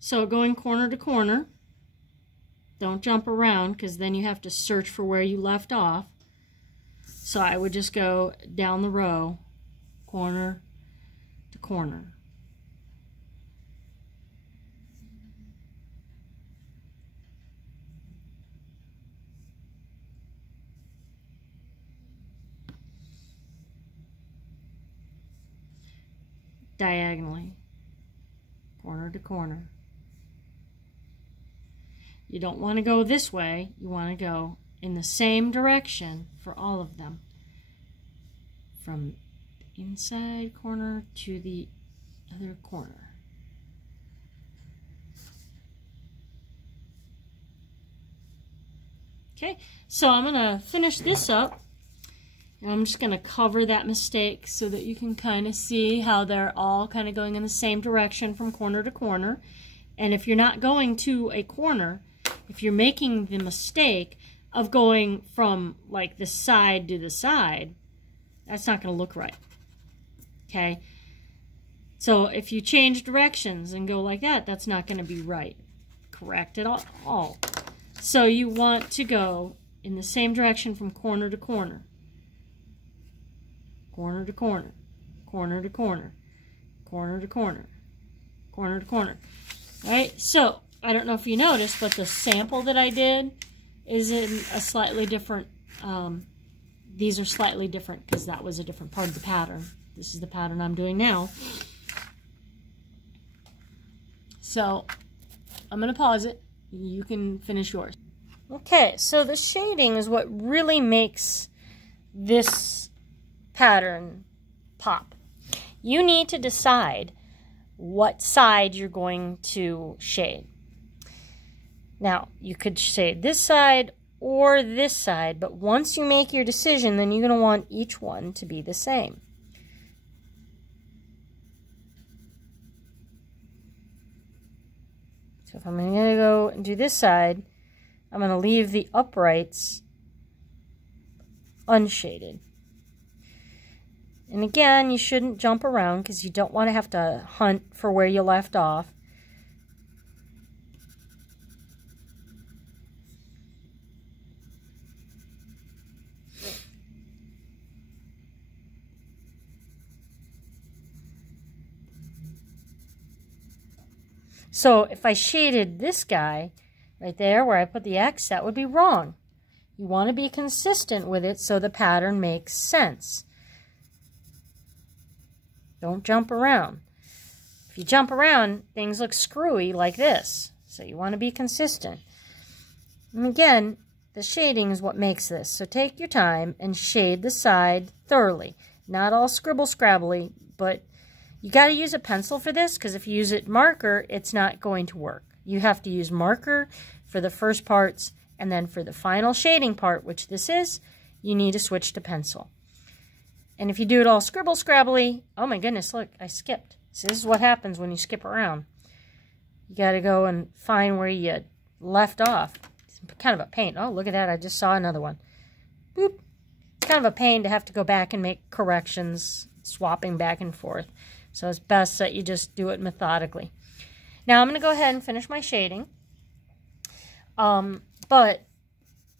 So going corner to corner, don't jump around because then you have to search for where you left off. So I would just go down the row, corner to corner. Diagonally, corner to corner. You don't want to go this way, you want to go in the same direction for all of them. From the inside corner to the other corner. Okay, so I'm going to finish this up. And I'm just going to cover that mistake so that you can kind of see how they're all kind of going in the same direction from corner to corner. And if you're not going to a corner, if you're making the mistake of going from like the side to the side, that's not going to look right. Okay? So if you change directions and go like that, that's not going to be right. Correct at all. So you want to go in the same direction from corner to corner. Corner to corner, corner to corner, corner to corner, corner to corner. All right, so I don't know if you noticed, but the sample that I did is in a slightly different, these are slightly different because that was a different part of the pattern. This is the pattern I'm doing now. So I'm going to pause it. You can finish yours. Okay, so the shading is what really makes this pattern pop. You need to decide what side you're going to shade. Now, you could shade this side or this side, but once you make your decision, then you're going to want each one to be the same. So if I'm going to go and do this side, I'm going to leave the uprights unshaded. And again, you shouldn't jump around because you don't want to have to hunt for where you left off. So if I shaded this guy right there where I put the X, that would be wrong. You want to be consistent with it so the pattern makes sense. Don't jump around. If you jump around, things look screwy like this. So you want to be consistent. And again, the shading is what makes this. So take your time and shade the side thoroughly. Not all scribble-scrabbly, but you got to use a pencil for this because if you use it marker, it's not going to work. You have to use marker for the first parts, and then for the final shading part, which this is, you need to switch to pencil. And if you do it all scribble-scrabbly, oh my goodness, look, I skipped. So this is what happens when you skip around. You got to go and find where you left off. It's kind of a pain. Oh, look at that. I just saw another one. Boop. It's kind of a pain to have to go back and make corrections, swapping back and forth. So it's best that you just do it methodically. Now I'm going to go ahead and finish my shading.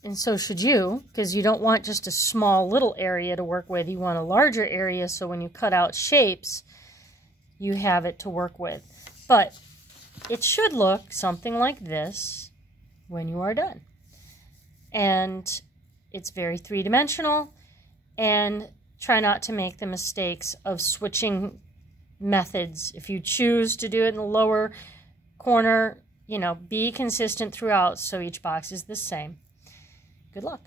And so should you, because you don't want just a small little area to work with. You want a larger area so when you cut out shapes, you have it to work with. But it should look something like this when you are done. And it's very three-dimensional, and try not to make the mistakes of switching methods. If you choose to do it in the lower corner, you know, be consistent throughout so each box is the same. Good luck.